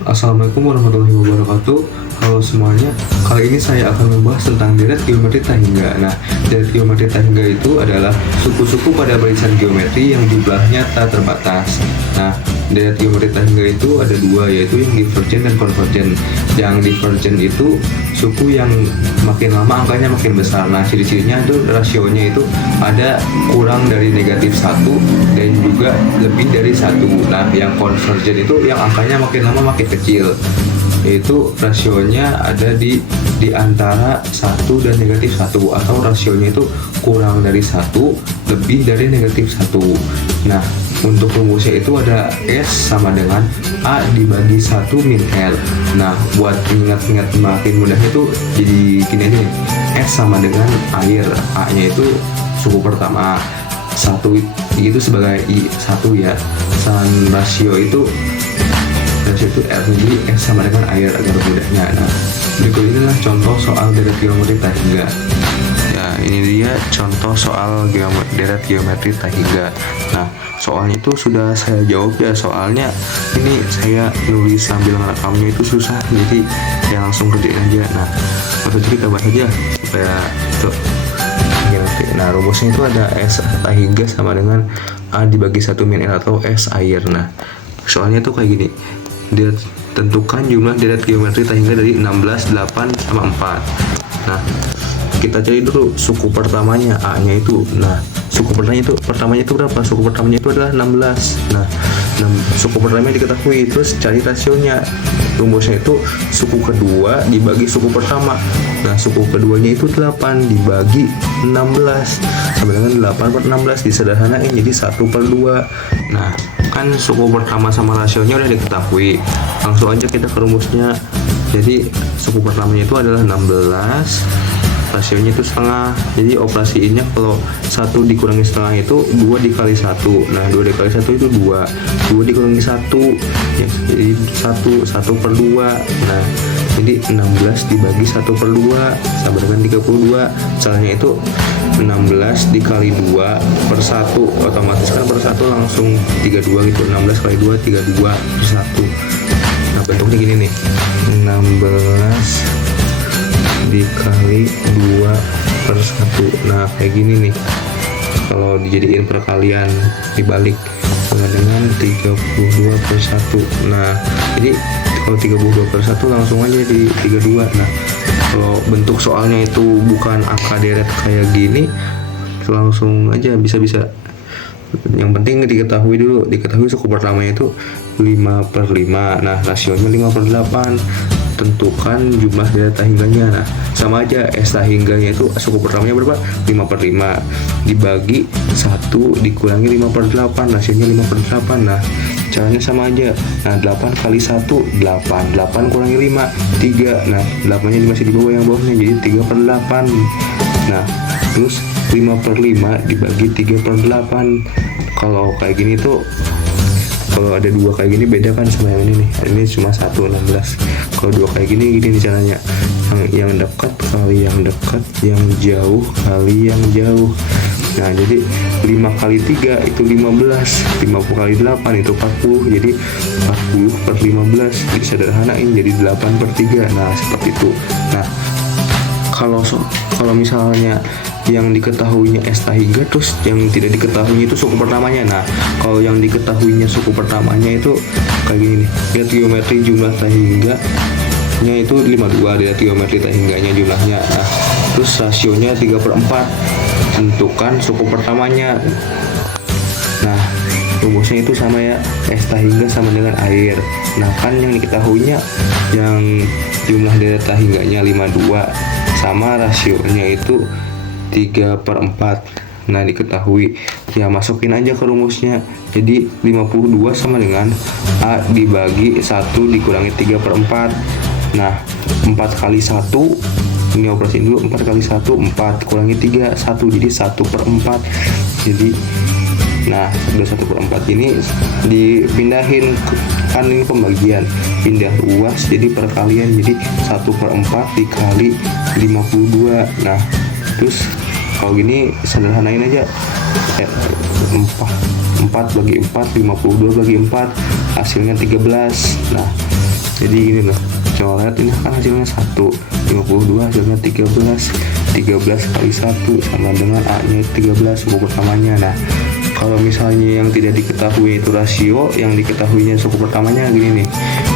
Assalamualaikum warahmatullahi wabarakatuh. Halo semuanya. Kali ini saya akan membahas tentang deret geometri Tahingga. Nah, deret geometri Tahingga itu adalah suku-suku pada barisan geometri yang jumlahnya tak terbatas. Nah, deret geometri Tahingga itu ada dua, yaitu yang divergen dan konvergen. Yang divergen itu suku yang makin lama angkanya makin besar. Nah, ciri-cirinya itu rasionya itu ada kurang dari negatif 1 dan juga lebih dari 1. Nah, yang konvergen itu yang angkanya makin lama makin kecil, yaitu rasionya ada di antara 1 dan negatif 1, atau rasionya itu kurang dari 1 lebih dari negatif 1. Nah, untuk rumusnya itu ada S sama dengan A dibagi 1 min L. Nah, buat ingat-ingat makin mudahnya itu jadi gini aja nih. S sama dengan air, A nya itu suku pertama, 1 itu sebagai I1 ya, dan rasio itu R, jadi S sama dengan air agar mudahnya. Nah, berikut inilah contoh soal deret geometri Tahingga. Ya, ini dia contoh soal deret geometri Tahingga. Nah, soalnya itu sudah saya jawab ya, soalnya ini saya nulis sambil ngerekamnya itu susah, jadi ya langsung kerjain aja. Nah, langsung kita bahas aja supaya tuh. Nah, rumusnya itu ada S Tahingga sama dengan A dibagi 1 min L atau S air. Nah, soalnya tuh kayak gini. Tentukan jumlah deret geometri Tahingga dari 16, 8, sama 4. Nah, kita cari dulu suku pertamanya, A-nya itu. Nah, suku pertamanya itu berapa? Suku pertamanya itu adalah 16. Nah, suku pertamanya diketahui, terus cari rasionya. Rumusnya itu suku kedua dibagi suku pertama. Nah, suku keduanya itu 8 dibagi 16 sama dengan 8 per 16, disederhanain jadi 1/2. Nah, kan suku pertama sama rasionya udah diketahui, langsung aja kita ke rumusnya. Jadi suku pertamanya itu adalah 16, rasionya itu setengah, jadi operasiinnya kalau 1 dikurangi setengah itu 2 dikali 1. Nah, 2 dikali 1 itu 2 dikurangi 1 ya, jadi 1/2. Nah, jadi 16 dibagi 1/2 sama dengan 32. Caranya itu 16 dikali 2 per 1, otomatis kan per 1 langsung 32 gitu. 16 kali 2 32 per 1. Nah, bentuknya gini nih, 16 dikali 2 per 1. Nah, kayak gini nih kalau dijadiin perkalian dibalik sama dengan 32 per 1. Nah, jadi kalau 32 per 1 langsung aja di 32. Nah, kalau bentuk soalnya itu bukan angka deret kayak gini, langsung aja bisa-bisa. Yang penting diketahui suku pertamanya itu 5/5. Nah, rasionya 5/8. Tentukan jumlah deret Tahingganya. Nah, sama aja, S Tahingganya itu suku pertamanya berapa? 5/5 dibagi 1 dikurangi 5/8, hasilnya 5/8. Nah, caranya sama aja. Nah, 8 kali 1 8, 8 kurangi 5 3. Nah, 8 nya masih di bawah, yang bawahnya jadi 3/8. Nah, terus 5/5 dibagi 3/8. Kalau kayak gini tuh, kalau ada 2 kayak gini beda kan sama yang ini nih. Ini cuma 1, 16. Kalau 2 kayak gini nih caranya. Yang dekat kali yang dekat, yang jauh kali yang jauh. Nah, jadi 5 kali 3 itu 15, 50 kali 8 itu 40, jadi 40 per 15 disederhanain jadi 8/3. Nah, seperti itu. Nah, kalau misalnya yang diketahuinya S Tahingga, terus yang tidak diketahuinya itu suku pertamanya. Nah, kalau yang diketahuinya suku pertamanya itu kayak gini nih, lihat geometri jumlah Tahingga nya itu 52, lihat geometri Tahingganya jumlahnya. Nah, terus rasionya 3/4. Tentukan suku pertamanya. Nah, rumusnya itu sama ya, S Tahingga sama dengan air. Nah, kan yang diketahuinya yang jumlah deret Tahingganya 52 sama rasionya itu 3/4. Nah, diketahui ya, masukin aja ke rumusnya. Jadi 52 sama dengan A dibagi 1 dikurangi 3/4. Nah, 4 kali 1, ini operasiin dulu, 4 kali 1 4 kurangi 3 1, jadi 1/4. Jadi nah, udah 1/4 ini dipindahin, kan ini pembagian, pindah luas jadi perkalian, jadi 1/4 dikali 52. Nah, terus kalau gini sederhanain aja, 4 bagi 4, 52 bagi 4, hasilnya 13. Nah, Jadi gini loh, coba lihat ini kan hasilnya 1, 52 hasilnya 13 kali 1 sama dengan A nya 13 suku pertamanya. Nah kalau misalnya yang tidak diketahui itu rasio, yang diketahuinya suku pertamanya gini nih,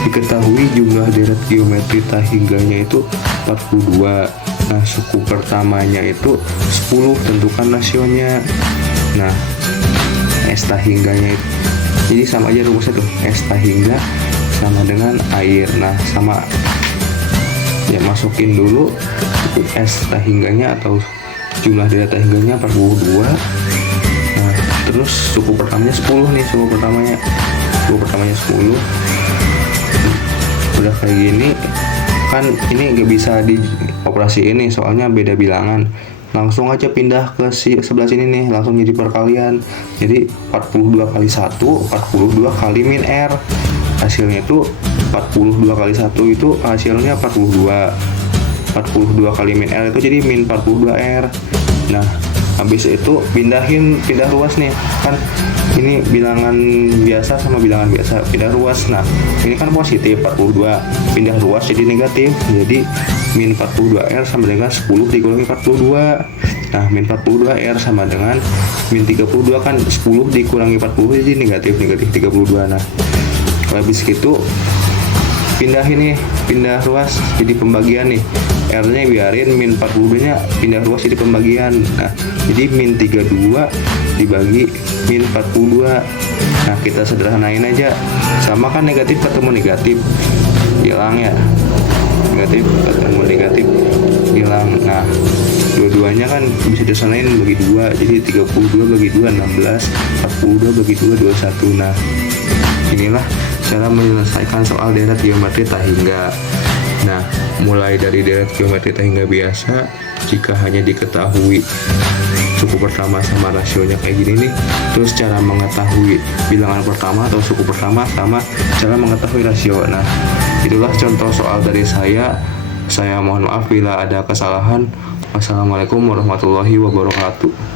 diketahui jumlah deret geometri tahingganya itu 42. Nah suku pertamanya itu 10, tentukan rasionya. Nah S tahingganya itu, jadi sama aja rumusnya tuh, S tahingga sama dengan air. Nah sama ya, masukin dulu S tahingganya atau jumlah deret tahingganya 42. Nah terus suku pertamanya 10 nih, suku pertamanya 10. Udah kayak gini kan, ini gak bisa dioperasi ini soalnya beda bilangan. Langsung aja pindah ke sebelah sini nih, langsung jadi perkalian. Jadi 42 kali 1, 42 kali min R. Hasilnya itu 42 kali 1 itu hasilnya 42 kali min R itu jadi min 42 R. Nah habis itu pindah ruas nih kan, ini bilangan biasa sama bilangan biasa, pindah ruas. Nah ini kan positif 42, pindah ruas jadi negatif, jadi min 42 R sama dengan 10 dikurangi 42. Nah min 42 R sama dengan min 32, kan 10 dikurangi 40 jadi negatif 32. Nah habis gitu pindah ruas jadi pembagian nih, R nya biarin, min 42 nya pindah ruas jadi pembagian. Nah jadi min 32 dibagi min 42. Nah kita sederhanain aja, sama kan negatif ketemu negatif hilang ya, negatif ketemu negatif hilang. Nah dua-duanya kan bisa disamain bagi 2, jadi 32 bagi 2 16, 42 bagi 2 21. Nah inilah cara menyelesaikan soal deret geometri tahingga. Nah, mulai dari deret geometri tahingga biasa, jika hanya diketahui suku pertama sama rasionya kayak gini nih, terus cara mengetahui bilangan pertama atau suku pertama sama cara mengetahui rasio. Nah, itulah contoh soal dari saya. Saya mohon maaf bila ada kesalahan. Wassalamualaikum warahmatullahi wabarakatuh.